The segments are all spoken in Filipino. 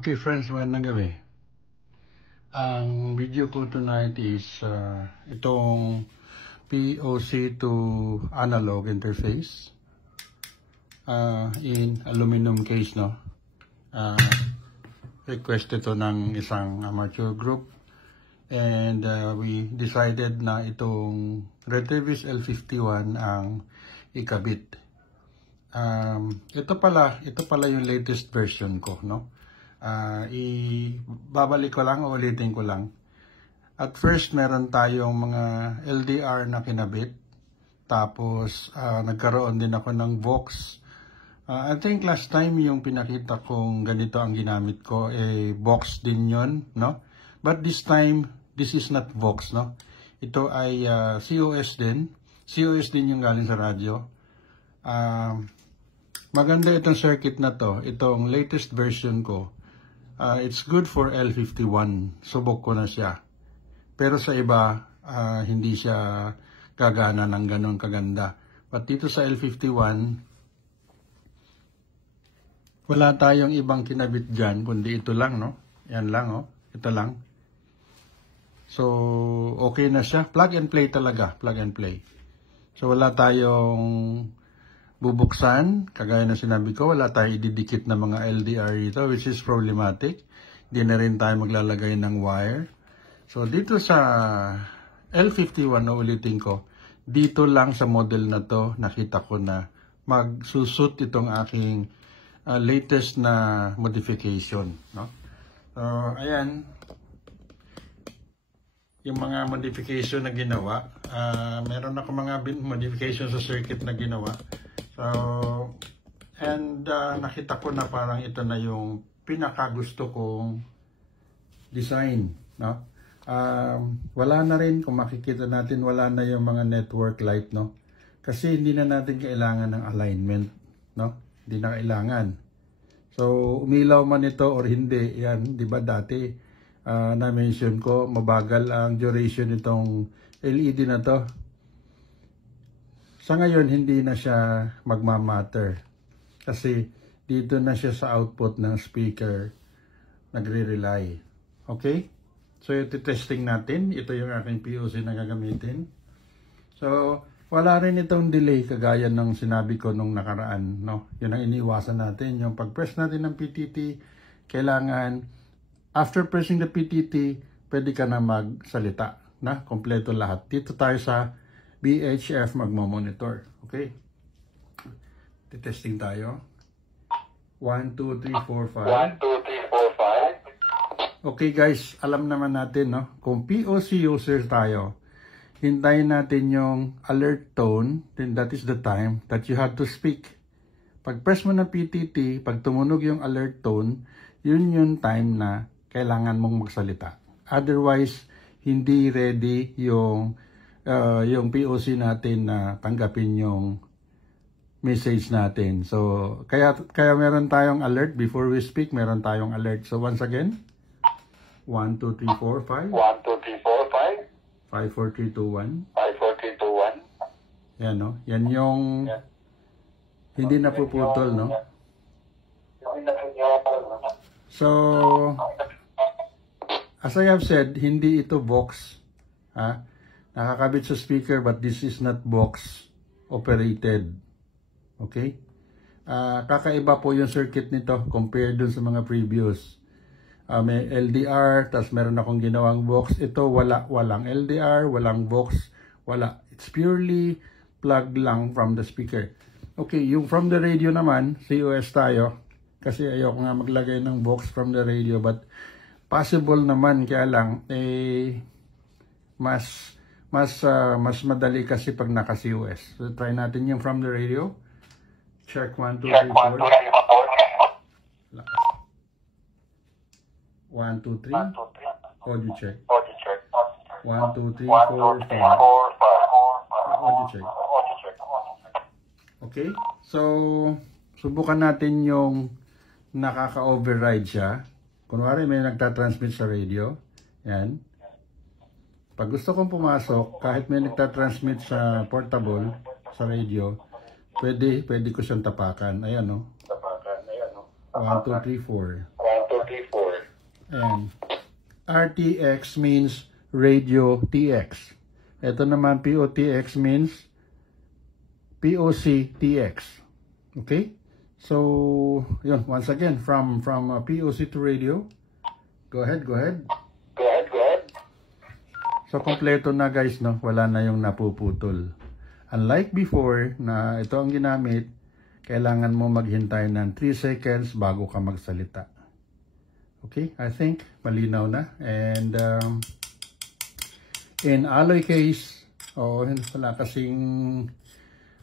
Okay friends, magandang gabi. Ang video ko tonight is itong POC to analog interface in aluminum case, no? Request ito ng isang amateur group and we decided na itong Retevis L51 ang ikabit. Ito pala yung latest version ko, no? Babalik ko lang o ulitin ko lang. At first, meron tayong mga LDR na kinabit. Tapos, nagkaroon din ako ng Vox. I think last time yung pinakita kong ganito ang ginamit ko, Vox din yun, no? But this time, this is not Vox, no? Ito ay COS din. COS din yung galing sa radyo. Maganda itong circuit na to. Itong latest version ko. It's good for L51. Subok ko na siya. Pero sa iba, hindi siya gagana ng ganun kaganda. But dito sa L51, wala tayong ibang kinabit dyan, kundi ito lang, no? Yan lang, oh. Ito lang. So, okay na siya. Plug and play talaga. Plug and play. So, wala tayong bubuksan, kagaya na sinabi ko, wala tayong ididikit na mga LDR dito, which is problematic. Hindi na rin tayo maglalagay ng wire. So, dito sa L51, ulitin ko, dito lang sa model na to, nakita ko na magsusut itong aking latest na modification. No? So, ayan, yung mga modification na ginawa. Meron ako mga modification sa circuit na ginawa. So, and nakita ko na parang ito na yung pinakagusto kong design, no? Wala na rin, kung makikita natin, wala na yung mga network light, no? Kasi hindi na natin kailangan ng alignment, no? Hindi na kailangan. So, umilaw man ito or hindi, yan, di ba dati, na-mention ko, mabagal ang duration nitong LED na to. Sa ngayon, hindi na siya magmamatter kasi dito na siya sa output ng speaker nagre-rely. Okay? So, ito testing natin. Ito yung aking POC na gagamitin. So, wala rin itong delay kagaya ng sinabi ko nung nakaraan. No? Yun ang iniwasan natin. Yung pag-press natin ng PTT, kailangan, after pressing the PTT, pwede ka na magsalita. Na? Kompleto lahat. Dito tayo sa VHF magmo-monitor. Okay? Testing tayo. 1, 2, 3, 4, 5. 1, 2, 3, 4, 5. Okay guys, alam naman natin, no? Kung POC user tayo, hintayin natin yung alert tone, then that is the time that you have to speak. Pag press mo ng PTT, pag tumunog yung alert tone, yun yung time na kailangan mong magsalita. Otherwise, hindi ready yung POC natin na tanggapin yung message natin. So, kaya meron tayong alert before we speak, meron tayong alert. So, once again, 1, 2, 3, 4, 5. 1, 2, 3, 4, 5. 5, 4, 3, 2, 1. 5, 4, 3, 2, 1. Yan, no? Yan yung hindi napuputol, no? So, as I have said, hindi ito Vox, ha? Nakakabit sa speaker, but this is not Vox operated. Okay? Kakaiba po yung circuit nito compared dun sa mga previous. May LDR, tapos meron akong ginawang Vox. Ito, walang LDR, walang Vox, wala. It's purely plug lang from the speaker. Okay, yung from the radio naman, COS tayo. Kasi ayoko nga maglagay ng Vox from the radio, but possible naman, kaya lang, mas madali kasi pag naka-COS. So, try natin yung from the radio. Check 1, 2, 3, 4. 1, 2, 3. Audio check. 1, 2, 3, 4, 5. Audio check. Okay? So, subukan natin yung nakaka-override siya. Kunwari may nagtatransmit sa radio. Yan. Pag gusto kong pumasok, kahit may nagtatransmit sa portable, sa radio, pwede ko siyang tapakan. Ayan, no? 1, 2, 3, 4. 1, 2, 3, 4. And RTX means radio TX. Ito naman POTX means POC TX. Okay? So, yun, once again, from POC to radio. Go ahead. So, kompleto na guys, no? Wala na yung napuputol. Unlike before, na ito ang ginamit, kailangan mo maghintay ng 3 seconds bago ka magsalita. Okay, I think malinaw na. And in alloy case, wala kasing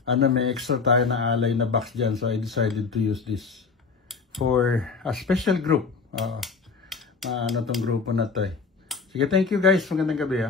may extra tayo na alloy na box dyan, so I decided to use this for a special group. Tong grupo na to eh. Sige, thank you guys. Magandang gabi